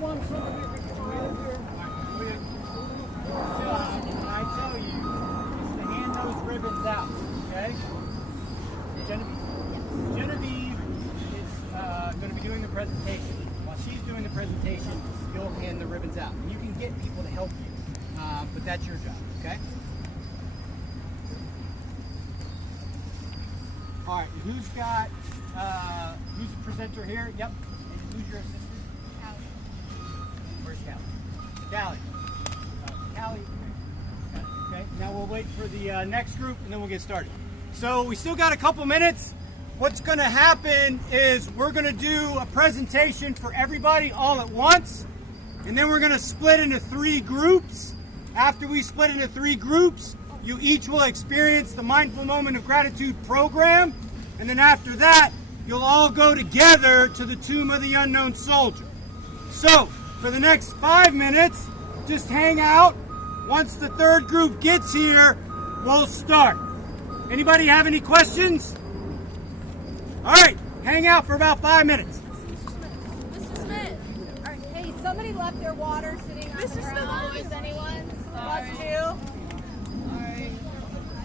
want somebody to come over here. I tell you, is to hand those ribbons out, okay? Genevieve is going to be doing the presentation. While she's doing the presentation, you'll hand the ribbons out. And you can get people to help you, but that's your job, okay? All right, who's the presenter here? Yep. And who's your assistant? Callie. Where's Callie? Callie. Callie. Okay, now we'll wait for the next group and then we'll get started. So we still got a couple minutes. What's going to happen is we're going to do a presentation for everybody all at once, and then we're going to split into 3 groups. After we split into 3 groups, you each will experience the Mindful Moment of Gratitude program, and then after that, you'll all go together to the Tomb of the Unknown Soldier. So, for the next 5 minutes, just hang out. Once the 3rd group gets here, we'll start. Anybody have any questions? All right, hang out for about 5 minutes. Mr. Smith. All right, hey, somebody left their water sitting on the ground. Is anyone? Us too? All right.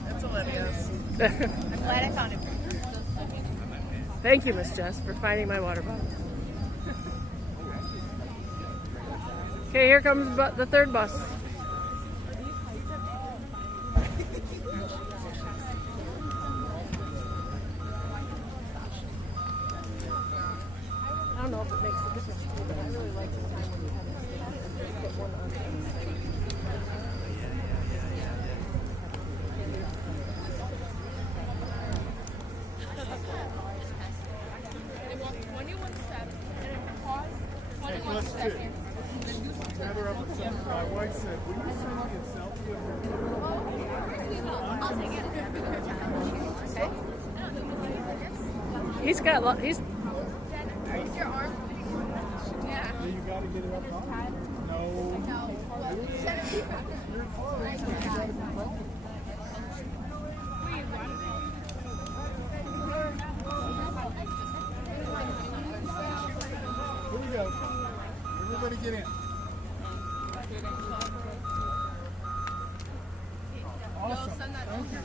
That's Olivia's. I'm glad I found it. Thank you, Miss Jess, for finding my water bottle. Okay, here comes the 3rd bus. I don't know if it makes a difference to me, but I really like the time when you have it. Put one on. My wife said, will you send me a selfie of I'll take it. He's got, he's, Is your arm? Yeah. You got to get it up high? No. No. Send it to you back. You're fine. You got to be proud. Here we go. Everybody get in. Awesome. Thank you.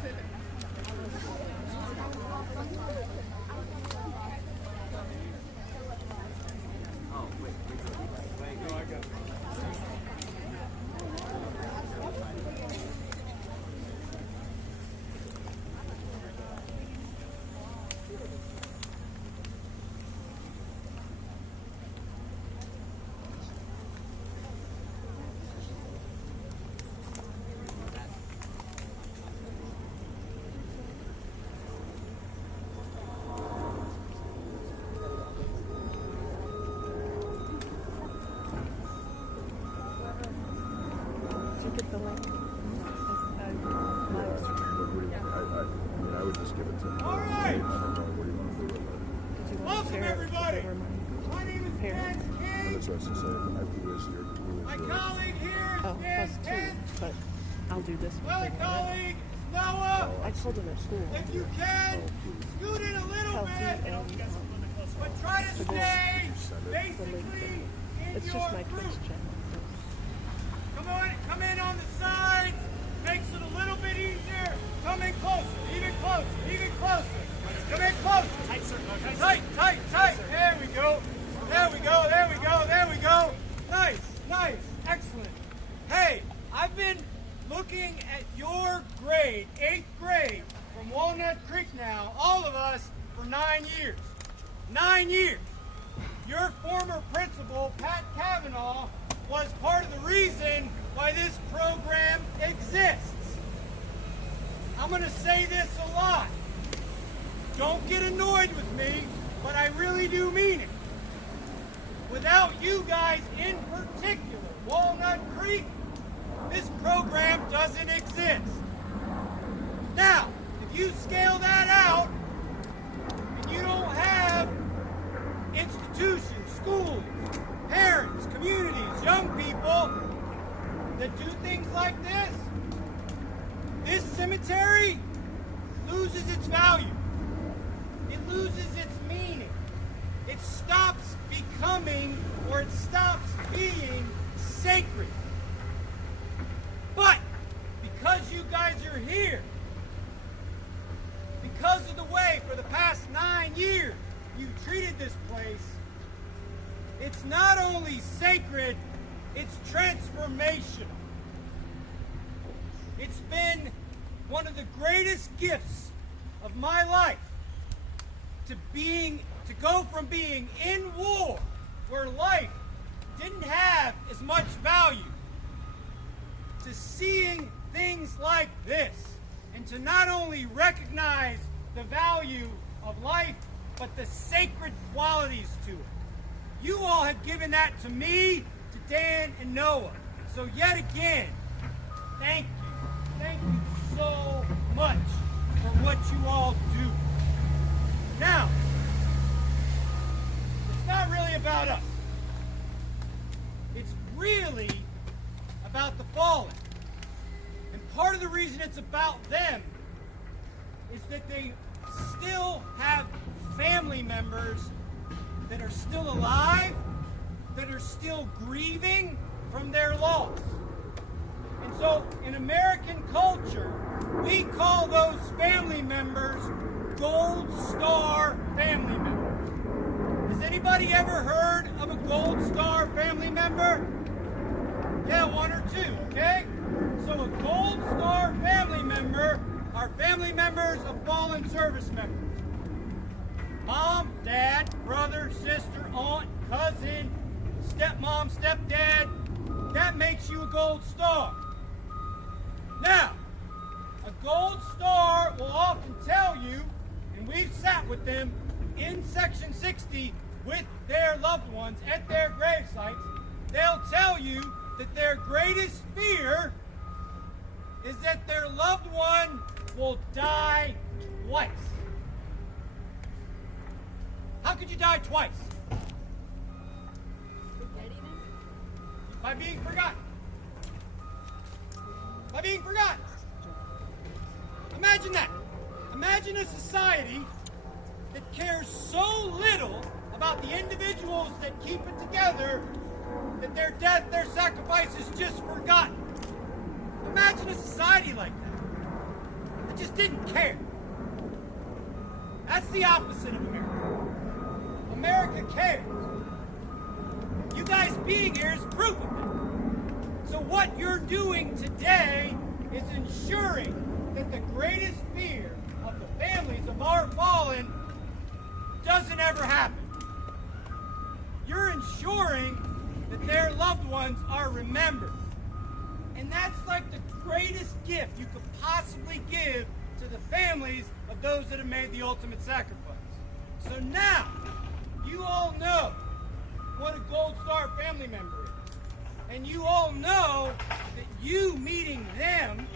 get the link? I would just give it to him. All right. I don't know. What do you want to do with it? Welcome, everybody. My name is Ken Well, that's what I was going to say. Who is your... My colleague here is Oh, Dan plus two, Kent. but I'll do this My one. colleague Noah. I told him at school. If you can, scoot in a little Healthy bit, and but try to stay the basically link. in It's your just my group. Twitch channel. Come in on the sides. Makes it a little bit easier. Come in closer, even closer, even closer. Come in closer. Tight, sir. Tight, tight, tight. There we go. There we go. There we go. There we go. Nice, nice, excellent. Hey, I've been looking at your grade, 8th grade, from Walnut Creek now, all of us, for 9 years. 9 years. Your former principal, Pat Cavanaugh, was part of the reason why this program exists. I'm going to say this a lot. Don't get annoyed with me, but I really do mean it. Without you guys in particular, Walnut Creek, this program doesn't exist. Now, if you scale that out, and you don't have institutions, schools, parents, communities, young people that do things like this cemetery loses its value. It loses its meaning. It stops becoming, or it stops being sacred. But because you guys are here, because of the way for the past 9 years you treated this place, it's not only sacred, it's transformational. It's been one of the greatest gifts of my life to go from being in war, where life didn't have as much value, to seeing things like this, and to not only recognize the value of life, but the sacred qualities to it. You all have given that to me, to Dan and Noah. So yet again, thank you. Thank you so much for what you all do. Now, it's not really about us. It's really about the fallen. And part of the reason it's about them is that they still have family members that are still alive, that are still grieving from their loss. And so in American culture, we call those family members Gold Star family members. Has anybody ever heard of a Gold Star family member? Yeah, one or two, okay? So a Gold Star family member are family members of fallen service members. Mom, dad, brother, sister, aunt, cousin, stepmom, stepdad. That makes you a Gold Star. Now, a Gold Star will often tell you, and we've sat with them in Section 60 with their loved ones at their grave sites, they'll tell you that their greatest fear is that their loved one will die twice. How could you die twice? By being forgotten. By being forgotten. Imagine that. Imagine a society that cares so little about the individuals that keep it together that their death, their sacrifice is just forgotten. Imagine a society like that. That just didn't care. That's the opposite of America. America cares. You guys being here is proof of it. So what you're doing today is ensuring that the greatest fear of the families of our fallen doesn't ever happen. You're ensuring that their loved ones are remembered. And that's like the greatest gift you could possibly give to the families of those that have made the ultimate sacrifice. So now, you all know what a Gold Star family member is. And you all know that you meeting them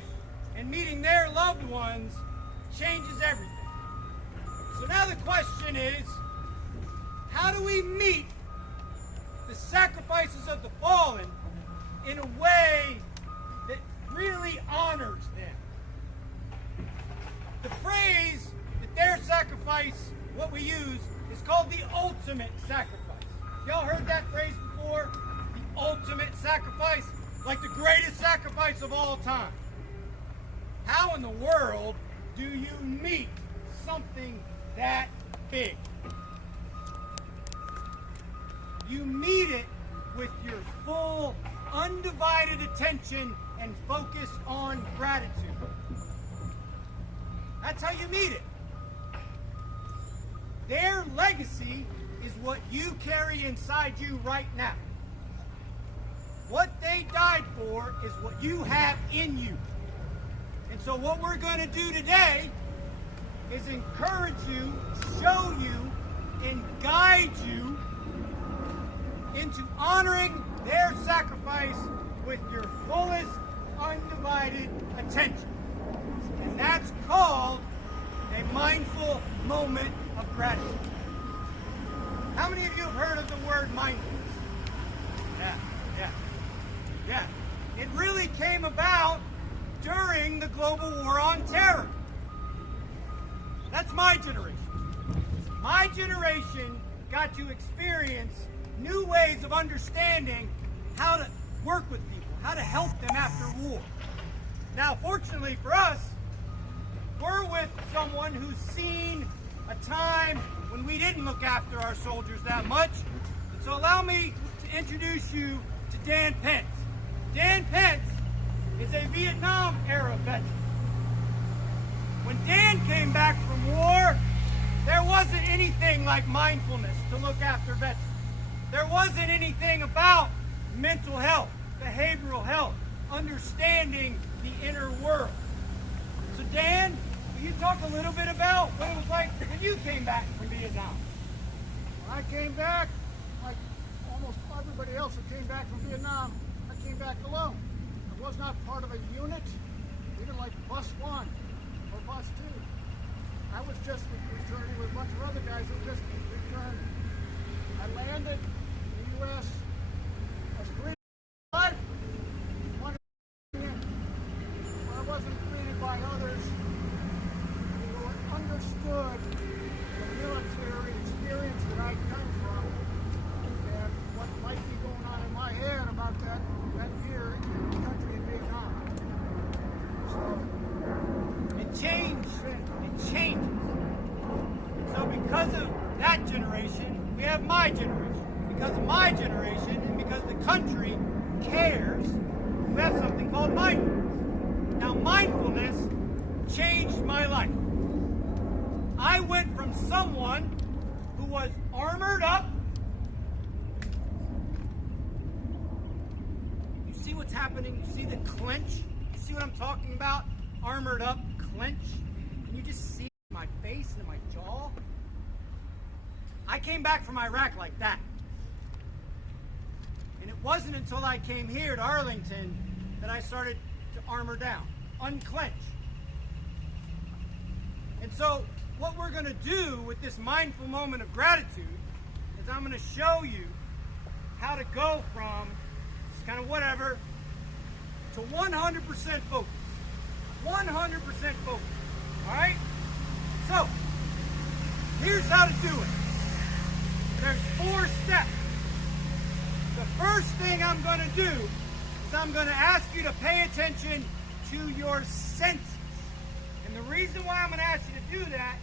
and meeting their loved ones changes everything. So now the question is, how do we meet the sacrifices of the fallen in a way that really honors them? The phrase that their sacrifice, what we use, is called the ultimate sacrifice. Y'all heard that phrase before? The ultimate sacrifice? Like the greatest sacrifice of all time. How in the world do you meet something that big? You meet it with your full, undivided attention and focus on gratitude. That's how you meet it. Their legacy is what you carry inside you right now. What they died for is what you have in you. And so what we're going to do today is encourage you, show you, and guide you into honoring their sacrifice with your fullest, undivided attention. And that's called a mindful moment of gratitude. How many of you have heard of the word mindfulness? Yeah. It really came about during the global war on terror. That's my generation. My generation got to experience new ways of understanding how to work after war. Now, fortunately for us, we're with someone who's seen a time when we didn't look after our soldiers that much. And so allow me to introduce you to Dan Pence. Dan Pence is a Vietnam-era veteran. When Dan came back from war, there wasn't anything like mindfulness to look after veterans. There wasn't anything about mental health, behavioral health, understanding the inner world. So Dan, will you talk a little bit about what it was like when you came back from Vietnam? When I came back, like almost everybody else who came back from Vietnam, I came back alone. I was not part of a unit, even like bus 1 or bus 2. I was just returning with a bunch of other guys who just returned. I landed in the U.S. I was greeted by one I wasn't greeted by others who understood the military experience that I come from and what might be going on in my head about that year in the country in Vietnam. So It changes. So because of that generation, we have my generation. Because of my generation and because the country cares, we have something called mindfulness. Now, mindfulness changed my life. I went from someone who was armored up. You see what's happening? You see the clench? You see what I'm talking about? Armored up, clench. Can you just see my face and my jaw? I came back from Iraq like that. And it wasn't until I came here to Arlington that I started to armor down, unclench. And so what we're going to do with this mindful moment of gratitude is I'm going to show you how to go from just kind of whatever to 100% focus. 100% focus. All right? So, here's how to do it. There's 4 steps. The first thing I'm going to do is I'm going to ask you to pay attention to your senses. And the reason why I'm going to ask you to do that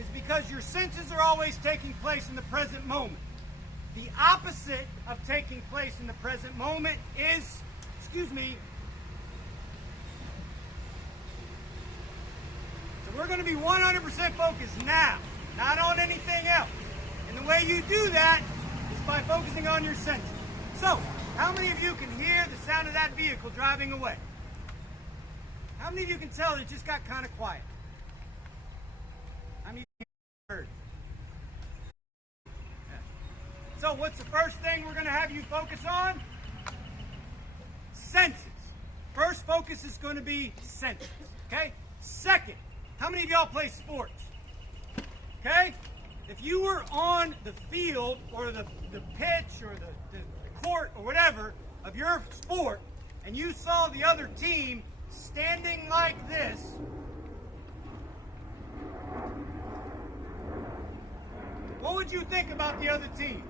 is because your senses are always taking place in the present moment. The opposite of taking place in the present moment is, So we're going to be 100% focused now, not on anything else. And the way you do that is by focusing on your senses. So, how many of you can hear the sound of that vehicle driving away? How many of you can tell it just got kind of quiet? How many of you heard? Yeah. So, what's the first thing we're going to have you focus on? Senses. First focus is going to be senses. Okay? Second, how many of y'all play sports? Okay? If you were on the field or the pitch or the court or whatever of your sport and you saw the other team standing like this, what would you think about the other team?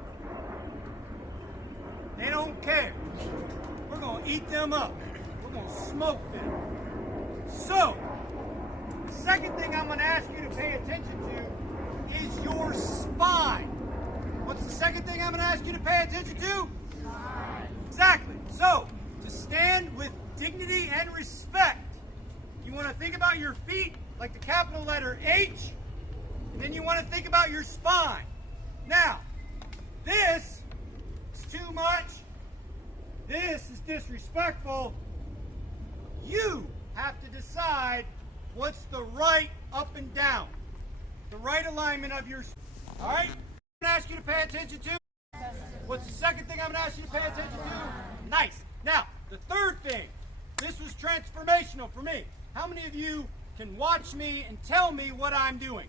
They don't care. We're going to eat them up. We're going to smoke them. So, the second thing I'm going to ask you to pay attention to is your spine. What's the second thing I'm going to ask you to pay attention to? Spine. Exactly. So, to stand with dignity and respect, you want to think about your feet like the capital letter H, and then you want to think about your spine. Now, this is too much. This is disrespectful. You have to decide what's the right up and down, the right alignment of your spine. All right? I'm going to ask you to pay attention to. What's the second thing I'm going to ask you to pay attention to? Nice. Now, the third thing. This was transformational for me. How many of you can watch me and tell me what I'm doing?